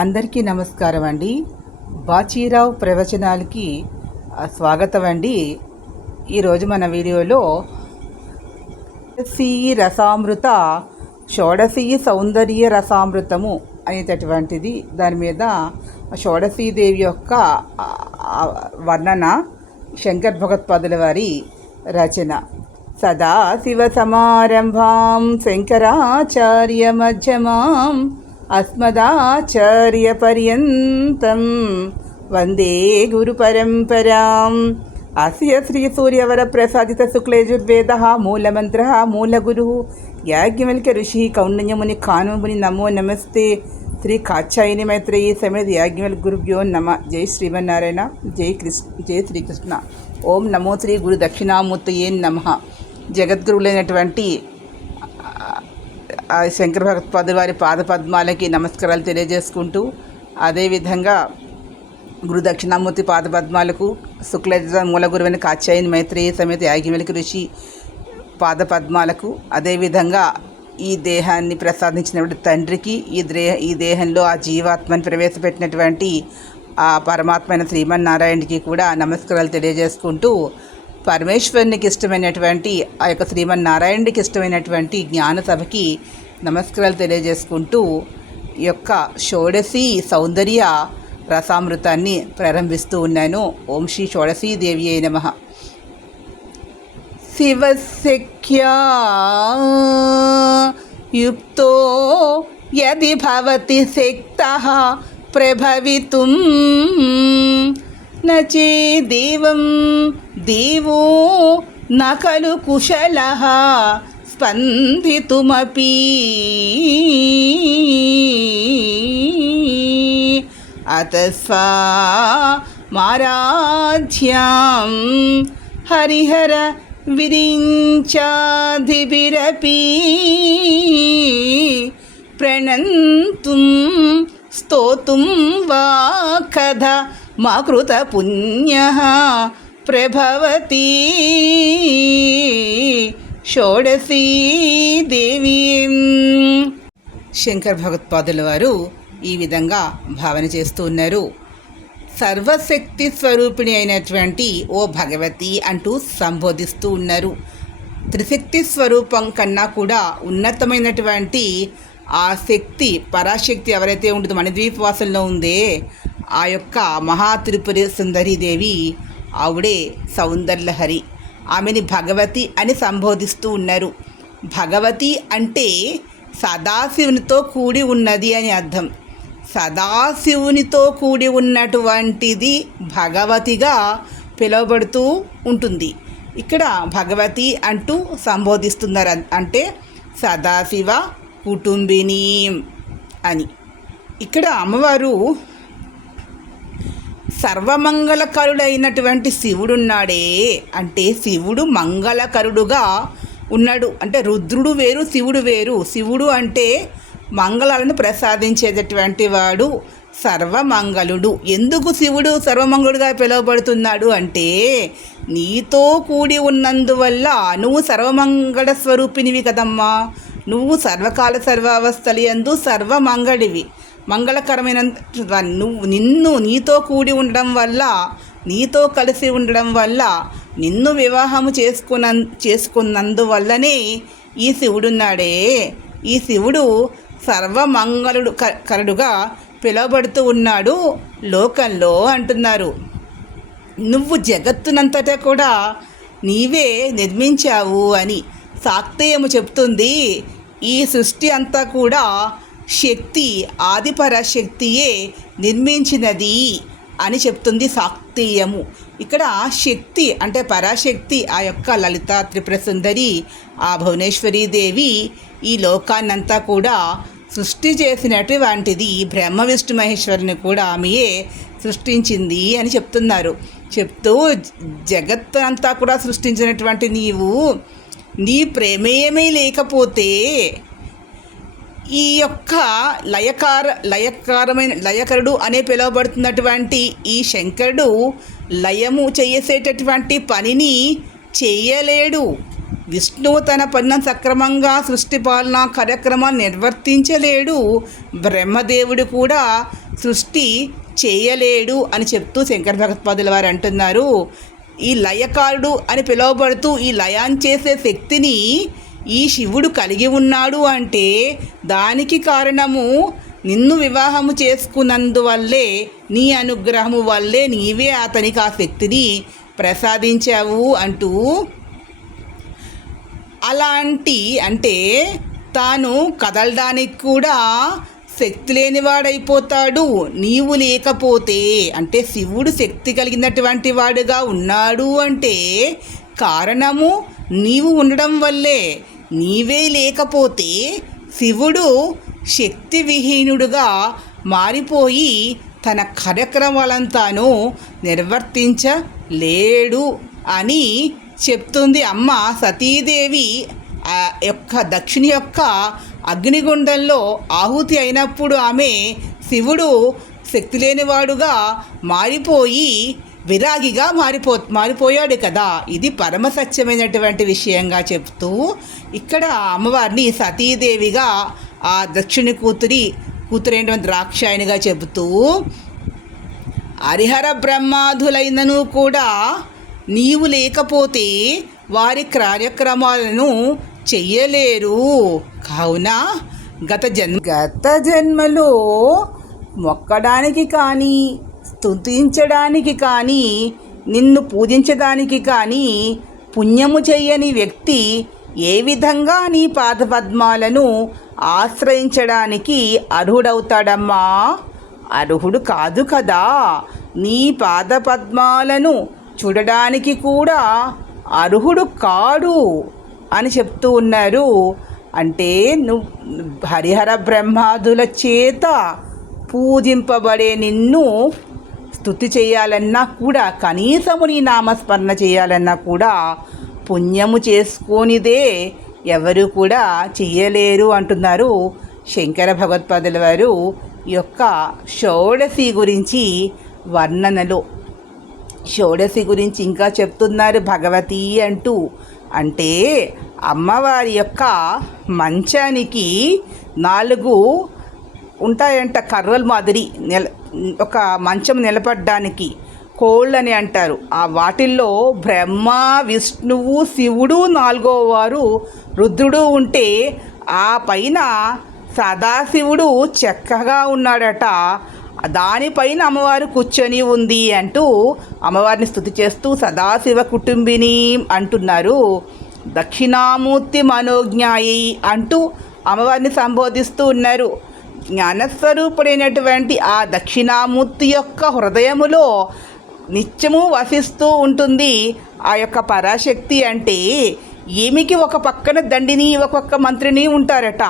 అందరికీ నమస్కారం అండి. బాచీరావు ప్రవచనాలకి స్వాగతం అండి. ఈరోజు మన వీడియోలో షోడశీ రసామృత షోడశీ సౌందర్య రసామృతము అనేటటువంటిది దాని మీద షోడశీదేవి యొక్క వర్ణన శంకర్ భగవత్పాదుల వారి రచన. సదా శివ సమారంభాం శంకరాచార్య మధ్యమాం అస్మదాచార్య పర్యంతం వందే గురు పరంపరాం అస్య శ్రీ సూర్యవర ప్రసాదిత శుక్లయజుర్వేద మూలమంత్ర మూలగురు యాజ్ఞవల్క్య ఋషి కౌండన్యముని కానుముని నమో నమస్తే శ్రీ కాచాయని మైత్రేయి సమేత యాజ్ఞవల్ గురుభ్యో నమ జై శ్రీమన్నారాయణ జై కృష్ణ జై శ్రీకృష్ణ ఓం నమో శ్రీ గురు దక్షిణామూర్తయే నమ జగద్గురువులైనటువంటి శంకర భగవత్పాదుల వారి పాద పద్మాలకి నమస్కారాలు తెలియజేసుకుంటూ అదేవిధంగా గురు దక్షిణామూర్తి పాద పద్మాలకు శుక్ల మూల గురువైన కాచాయని మైత్రేయ సమేత యాగిమలికి ఋషి పాద పద్మాలకు అదేవిధంగా ఈ దేహాన్ని ప్రసాదించినటువంటి తండ్రికి ఈ దే ఈ దేహంలో ఆ జీవాత్మని ప్రవేశపెట్టినటువంటి ఆ పరమాత్మైన శ్రీమన్నారాయణకి కూడా నమస్కారాలు తెలియజేసుకుంటూ పరమేశ్వరునికి ఇష్టమైనటువంటి ఆ యొక్క శ్రీమన్నారాయణుడికి ఇష్టమైనటువంటి జ్ఞానసభకి నమస్కారాలు తెలియజేసుకుంటూ ఈ యొక్క షోడశి సౌందర్య రసామృతాన్ని ప్రారంభిస్తూ ఉన్నాను. ఓం శ్రీ షోడశీ దేవి అయి నమ. శివశక్యా యుక్తో యది భవతి శక్త ప్రభవితుం నచే దేవం. దేవో నకలు కుశల కుశలः స్పందితుమపి అతస్వా మారాధ్యాం. హరిహర విరించాధిభిరపి ప్రణంతుం స్తోతుం వా కథ. మా కృత పుణ్య ప్రభవతి. షోడశీ దేవి. శంకర్ భగవత్పాదుల వారు ఈ విధంగా భావన చేస్తూ ఉన్నారు. సర్వశక్తి స్వరూపిణి అయినటువంటి ఓ భగవతి అంటూ సంబోధిస్తూ ఉన్నారు. త్రిశక్తి స్వరూపం కన్నా కూడా ఉన్నతమైనటువంటి ఆ శక్తి పరాశక్తి ఎవరైతే ఉంటుందో మణిద్వీపవాసంలో ఉందే ఆ యొక్క మహా త్రిపురి సుందరీదేవి ఆవిడే సౌందర్యహరి ఆమెని భగవతి అని సంబోధిస్తూ ఉన్నారు. భగవతి అంటే సదాశివునితో కూడి ఉన్నది అని అర్థం. సదాశివునితో కూడి ఉన్నటువంటిది భగవతిగా పిలువబడుతూ ఉంటుంది. ఇక్కడ భగవతి అంటూ సంబోధిస్తున్నారు అంటే సదాశివ కుటుంబిని అని. ఇక్కడ అమ్మవారు సర్వమంగళకరుడైనటువంటి శివుడున్నాడే. అంటే శివుడు మంగళకరుడుగా ఉన్నాడు. అంటే రుద్రుడు వేరు శివుడు వేరు. శివుడు అంటే మంగళాలను ప్రసాదించేటటువంటి వాడు సర్వమంగళుడు. ఎందుకు శివుడు సర్వమంగళుడుగా పిలువబడుతున్నాడు అంటే నీతో కూడి ఉన్నందువల్ల నువ్వు సర్వమంగళ స్వరూపినివి కదమ్మా. నువ్వు సర్వకాల సర్వావస్థలు ఎందు సర్వమంగళివి. మంగళకరమైన నువ్వు నిన్ను నీతో కూడి ఉండడం వల్ల నీతో కలిసి ఉండడం వల్ల నిన్ను వివాహము చేసుకున్న చేసుకున్నందువల్లనే ఈ శివుడున్నాడే. ఈ శివుడు సర్వమంగళుడు క- కరుడుగా పిలువబడుతూ ఉన్నాడు. లోకంలో అంటున్నారు. నువ్వు జగత్తునంతటా కూడా నీవే నిర్మించావు అని సాక్తేయము చెప్తుంది. ఈ సృష్టి అంతా కూడా శక్తి ఆదిపరశక్తియే నిర్మించినది అని చెప్తుంది సాక్తీయము. ఇక్కడ శక్తి అంటే పరాశక్తి ఆ యొక్క లలిత త్రిపుర సుందరి ఆ భువనేశ్వరీదేవి ఈ లోకాన్నంతా కూడా సృష్టి చేసినటువంటిది బ్రహ్మ విష్ణు మహేశ్వరుని కూడా ఆమెయే సృష్టించింది అని చెప్తున్నారు. చెప్తూ జగత్ అంతా కూడా సృష్టించినటువంటి నీవు నీ ప్రేమేమీ లేకపోతే ఈ యొక్క లయకార లయకారమైన లయకరుడు అనే పిలువబడుతున్నటువంటి ఈ శంకరుడు లయము చేసేటటువంటి పనిని చేయలేడు. విష్ణువు తన పన్న సక్రమంగా సృష్టి పాలన కార్యక్రమాలు నిర్వర్తించలేడు. బ్రహ్మదేవుడు కూడా సృష్టి చేయలేడు అని చెప్తూ శంకర భగత్పాదుల వారు అంటున్నారు. ఈ లయకారుడు అని పిలువబడుతూ ఈ లయాన్ని చేసే శక్తిని ఈ శివుడు కలిగి ఉన్నాడు అంటే దానికి కారణము నిన్ను వివాహము చేసుకున్నందువల్లే నీ అనుగ్రహము వల్లే నీవే అతనికి ఆ శక్తిని ప్రసాదించావు అంటూ అలాంటి అంటే తాను కదలడానికి కూడా శక్తి లేనివాడైపోతాడు. నీవు లేకపోతే అంటే శివుడు శక్తి కలిగినటువంటి వాడుగా ఉన్నాడు అంటే కారణము నీవు ఉండడం వల్లే నీవే లేకపోతే శివుడు శక్తివిహీనుడుగా మారిపోయి తన కార్యక్రమాలంతాను నిర్వర్తించలేడు అని చెప్తుంది అమ్మ సతీదేవి. యొక్క దక్షిణి యొక్క అగ్నిగుండంలో ఆహుతి అయినప్పుడు ఆమె శివుడు శక్తి లేనివాడుగా మారిపోయి విరాగిగా మారిపో మారిపోయాడు కదా. ఇది పరమ సత్యమైనటువంటి విషయంగా చెప్తూ ఇక్కడ అమ్మవారిని సతీదేవిగా ఆ దక్షిణ కూతురి కూతురైనటువంటి ద్రాక్షాయనిగా చెబుతూ హరిహర బ్రహ్మాధులైనను కూడా నీవు లేకపోతే వారి కార్యక్రమాలను చెయ్యలేరు. కావున గత జన్మ గత జన్మలో మొక్కడానికి కానీ స్తుతించడానికి కానీ నిన్ను పూజించడానికి కానీ పుణ్యము చేయని వ్యక్తి ఏ విధంగా నీ పాదపద్మాలను ఆశ్రయించడానికి అర్హుడవుతాడమ్మా? అర్హుడు కాదు కదా. నీ పాదపద్మాలను చూడడానికి కూడా అర్హుడు కాడు అని చెప్తూ ఉన్నారు. అంటే నువ్వు హరిహర బ్రహ్మాదుల చేత పూజింపబడే నిన్ను స్థుతి చేయాలన్నా కూడా కనీసము నీ నామస్మరణ చేయాలన్నా కూడా పుణ్యము చేసుకొనిదే ఎవరు కూడా చెయ్యలేరు అంటున్నారు శంకర భగవత్పాదుల వారు. యొక్క షోడశి గురించి వర్ణనలో షోడశి గురించి ఇంకా చెప్తున్నారు భగవతి అంటూ. అంటే అమ్మవారి యొక్క మంచానికి నాలుగు ఉంటాయంట కర్రల మాదిరి నిల ఒక మంచం నిలబడడానికి కోళ్ళని అంటారు. ఆ వాటిల్లో బ్రహ్మ విష్ణువు శివుడు నాలుగో వారు రుద్రుడు ఉంటే ఆ పైన సదాశివుడు చక్కగా ఉన్నాడట. దానిపైన అమ్మవారు కూర్చొని ఉంది అంటూ అమ్మవారిని స్థుతి చేస్తూ సదాశివ కుటుంబిని అంటున్నారు. దక్షిణామూర్తి మనోజ్ఞాయి అంటూ అమ్మవారిని సంబోధిస్తూ ఉన్నారు. జ్ఞానస్వరూపుడైనటువంటి ఆ దక్షిణామూర్తి యొక్క హృదయములో నిత్యము వసిస్తూ ఉంటుంది. ఆ యొక్క పరాశక్తి అంటే ఏమికి ఒక పక్కన దండిని ఒక పక్క మంత్రిని ఉంటారట.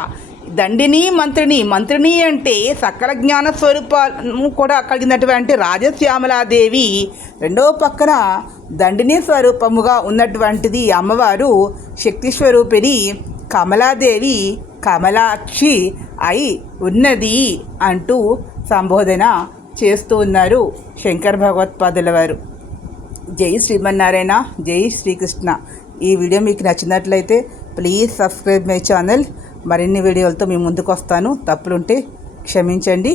దండిని మంత్రిని మంత్రిని అంటే సకల జ్ఞాన స్వరూపము కూడా కలిగినటువంటి రాజశ్యామలాదేవి. రెండవ పక్కన దండిని స్వరూపముగా ఉన్నటువంటిది అమ్మవారు శక్తి స్వరూపిణి కమలాదేవి కమలాక్షి అయి ఉన్నది అంటూ సంబోధన చేస్తూ ఉన్నారు శంకర్ భగవత్పాదుల వారు. జై శ్రీమన్నారాయణ జై శ్రీకృష్ణ. ఈ వీడియో మీకు నచ్చినట్లయితే ప్లీజ్ సబ్స్క్రైబ్ మై ఛానల్. మరిన్ని వీడియోలతో మీ ముందుకు వస్తాను. తప్పులుంటే క్షమించండి.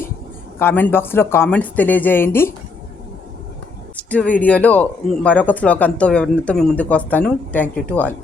కామెంట్ బాక్స్లో కామెంట్స్ తెలియజేయండి. నెక్స్ట్ వీడియోలో మరొక శ్లోకంతో వివరణతో మీ ముందుకు వస్తాను. Thank you to all